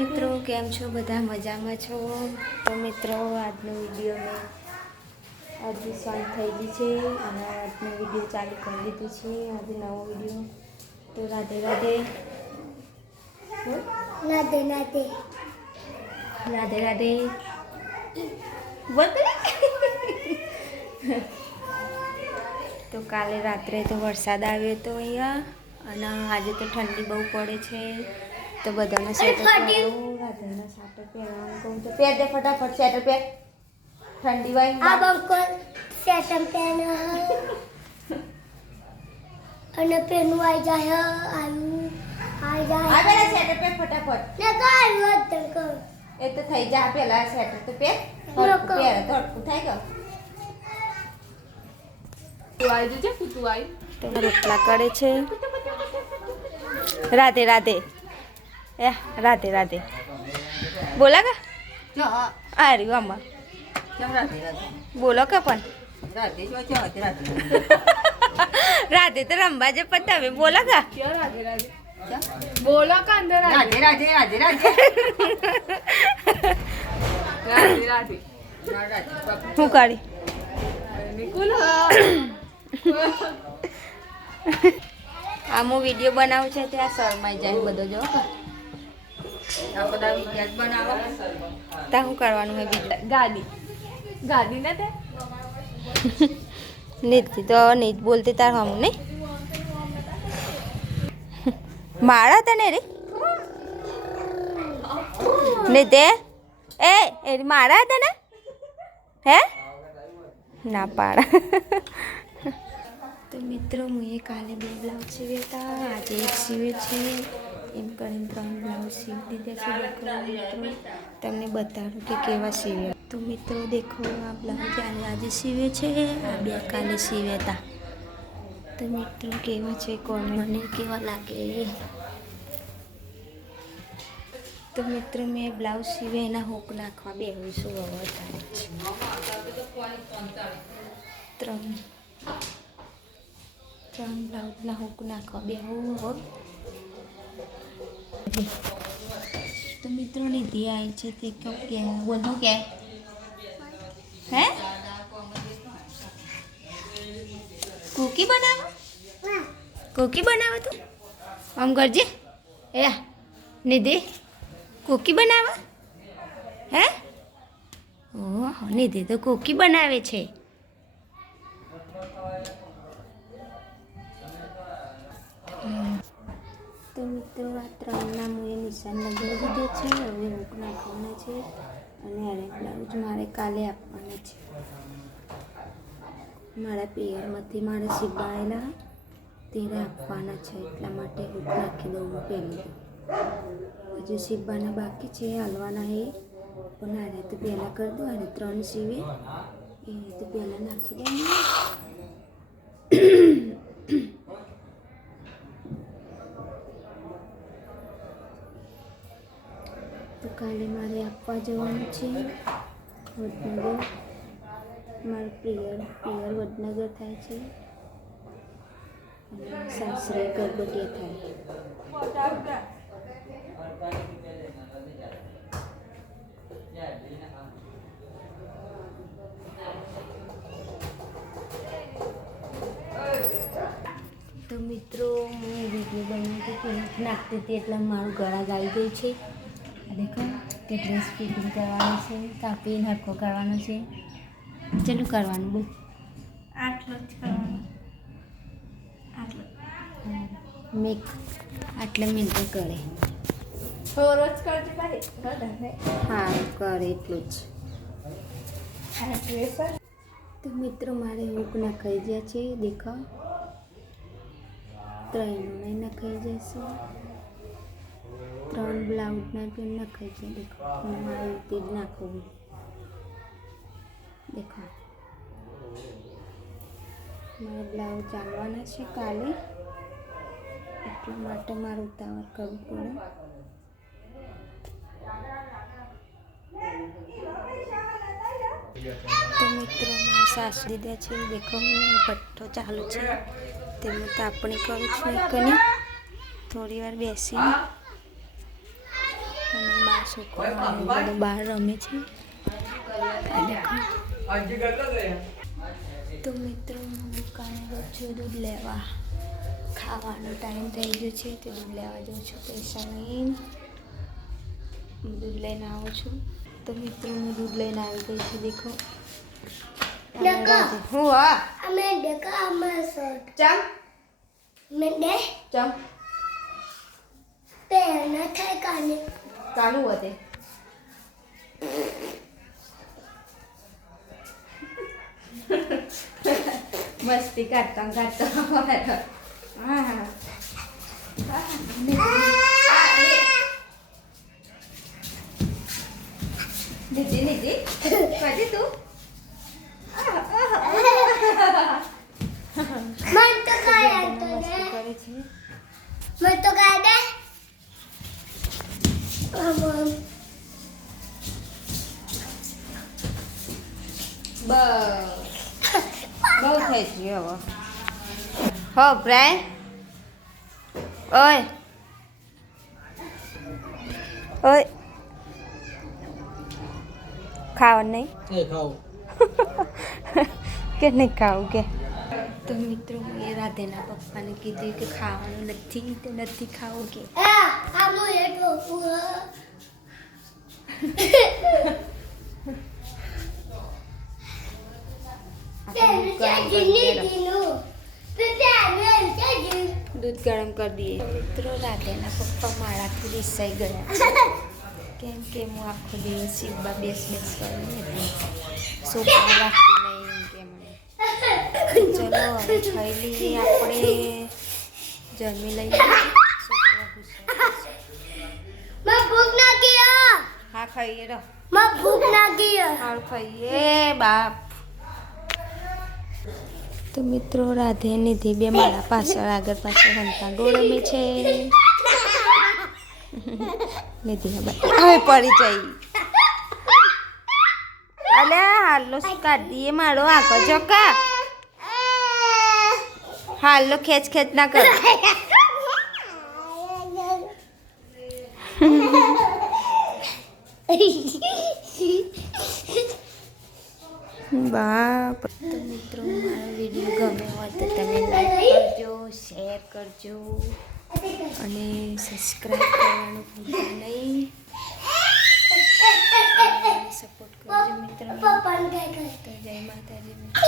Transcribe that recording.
મિત્રો કેમ છો બધા મજામાં છો? તો મિત્રો આજનો વિડીયો મેં આજે સાંજ થઈ ગઈ છે અને આજનો વિડીયો ચાલુ કરી દીધું છે. આજે નવો વિડીયો. તો રાધે રાધે રાધે રાધે રાધે રાધે બોલ. તો કાલે રાત્રે તો વરસાદ આવ્યો હતો અહીંયા અને આજે તો ઠંડી બહુ પડે છે. તો બધાને સ્વેટર પહેરવું, રાધાને સ્વેટર પહેરવાનું કહું તો પહેર દે ફટાફટ સ્વેટર પહેર. ઠંડી વાય આ બંકર સેટમ પેન અને પેનું આવી જાય આવી જાય આ પેલા સ્વેટર પહેર ફટાફટ. ને કાઈ વાત કર એ તો થઈ જા પેલા સ્વેટર તો પહેર. લોકો. પહેર ધડકું થાય ગયું. તું આવી જજે તું આવી. તો રોટલા કરે છે. રાધે રાધે એ રાધે રાધે બોલા કા જો આ રહ્યું આમાં કેમ રાધે રાધે બોલો કે પણ રાધે જો જો રાધે રાધે તો રંબા જે પતાવે બોલા કા ક્યાં રાધે રાધે બોલો કા અંદર રાધે રાધે રાધે રાધે રાધે રાધે હું કાઢી નિકુલ આમો વિડીયો બનાવું છે ત્યાં શરમાઈ જાય બધો જો આ બધા વિડિયો બનાવો ત્યાં શું કરવાનું હોય બીજું ગાડી ગાડી ને તે નીતિ તો નહીં જ બોલતી તાર હમ નહીં મારા તને રે નહીં તે એ મારા હતા ને હે ના પાડા. તો મિત્રો હું એ કાલે 2 બ્લાઉઝ સીવ્યા હતા, આજે એક સીવે છે. એમ કરીને 3 બ્લાઉઝ સીવી દીધા છે. દેખો મિત્રો તમને બતાડું કે કેવા સીવ્યા. તો મિત્રો દેખો આ બ્લાઉઝ આજે સીવે છે, આ 2 કાલે સીવ્યા હતા. તો મિત્રો કેવા છે કોણ મને કેવા લાગે. તો મિત્રો મેં બ્લાઉઝ સીવે એના હુક નાખવા બેહીશું હવે થાય છે. 3 બ્લાઉઝના હુક નાખવા બેહું હવે. તો મિત્રો નિધિ આવી છે તે કે બોલો કે હે કુકી બનાવો કુકી બનાવો તું આમ કરજે. એ નિધિ કુકી બનાવો હે ઓહ નિધિ તો કુકી બનાવે છે. તો મિત્રો આ 3ના મુએ નિશાન લગાવી દીધો છે. હવે હુક નાખવાના છે અને અરે બ્લાઉઝ મારે કાલે આપવાના છે. મારા પિયરમાંથી મારે સીવડાયેલા તેને આપવાના છે એટલા માટે હુક નાખી દઉં હું પહેલી. હજુ સીવવાના બાકી છે હાલવાના એ પણ આ રીતે પહેલાં કરી દો. અને 3 સીવે એ રીતે પહેલાં નાખી દઉં. તો કાલે મારે આપવા જવાનું છે વડનગર. મારું પિયર વડનગર થાય છે અને સાસરે ગરબડિયા થાય. તો મિત્રો હું વિડીયો બનાવતી હતી નાખતી હતી એટલે મારું ગળા ગાઈ ગયું છે. દેખો તે ડ્રેસ ફિટિંગ કરવાનું છે, કાપીને હરખો કરવાનો છે. ચાલુ કરવાનું બોલ. આટલો જ કરવાનો આટલો મેક આટલે મિનિટે કરે થોડો જ કરજો ભાઈ હા કરે એટલું જ. આ ડ્રેસ તો મિત્રો મારે હુક નખાઈ ગયા છે દેખાવ 3 નખાઈ જશે. 3 બ્લાઉઝના પણ નખાઈ જાય દેખો. મારે રીતે જ નાખવું દેખો. મારે બ્લાઉઝ ચાલવાના છે કાલે એટલા માટે મારે ઉતાવળ કરવું પડે. તો મિત્રો મારા સાસુ દીધા છે દેખો ભઠ્ઠો ચાલુ છે તેમાં તાપણી કરું છું એકની થોડી વાર બેસી અને છોકરાઓ બધું બહાર રમે છે. આ દેખો. તો મિત્રો હું દુકાને જઉં છું દૂધ લેવા. ખાવાનો ટાઈમ થઈ ગયો છે તો દૂધ લેવા જાઉં છું. પૈસા લઈને દૂધ લઈને આવું છું. તો મિત્રો હું દૂધ લઈને આવી ગઈ છું. દેખો હું હા અમે દેખા અમાર શોટ ચમ મેં દે ચમ પેના થાય કાને ચાલુ વધે મસ્તી કરતા હા દીદી દીદી કાજી તું મન તો કાય તો દે મસ્તી કરે છે. મન તો કાય દે બહુ થઈ ગયું હવે હો પ્રાય ઓય ઓય ખાવાનું નહીં કે નહીં ખાવું કે તો મિત્રો મેં રાધેના પપ્પાને કીધું કે ખાવાનું નથી તો નથી ખાવું કે આ મો એટલો દૂધ ગરમ કરી દઈએ. મિત્રો રાધેના પપ્પા મારાથી રિસાઈ ગયા કેમ કે હું આખો દિવસ સીબા બેસ કરીને સોફા રાખતી નહીં કે મને ચલો હવે ખાઈ લઈએ આપણે જમી લઈએ. છોકરા ગુસ્સો ભૂખ ના ગયો હા ખાઈએ રહો ભૂખ ના ગયો સારું ખાઈએ બાપ. તો મિત્રો રાધે નિધિ બે મારા પાછળ આગળ પાછળ હંતા ગોળમે છે. નિધિના બટા હવે પડી જઈ અલે હાલો કાઢીએ મારો આખો ચોકા હાલો ખેંચ ખેંચ ના કર બાપ. તો મિત્રો મારો વિડીયો ગમે હોય તો તમે લાઈક કરજો શેર કરજો અને સબસ્ક્રાઈબ કરવાનું ભૂલતા નહીં. સપોર્ટ કરજો મિત્રો. પપ્પાને કઈ તો જય માતાજી મિત્રો.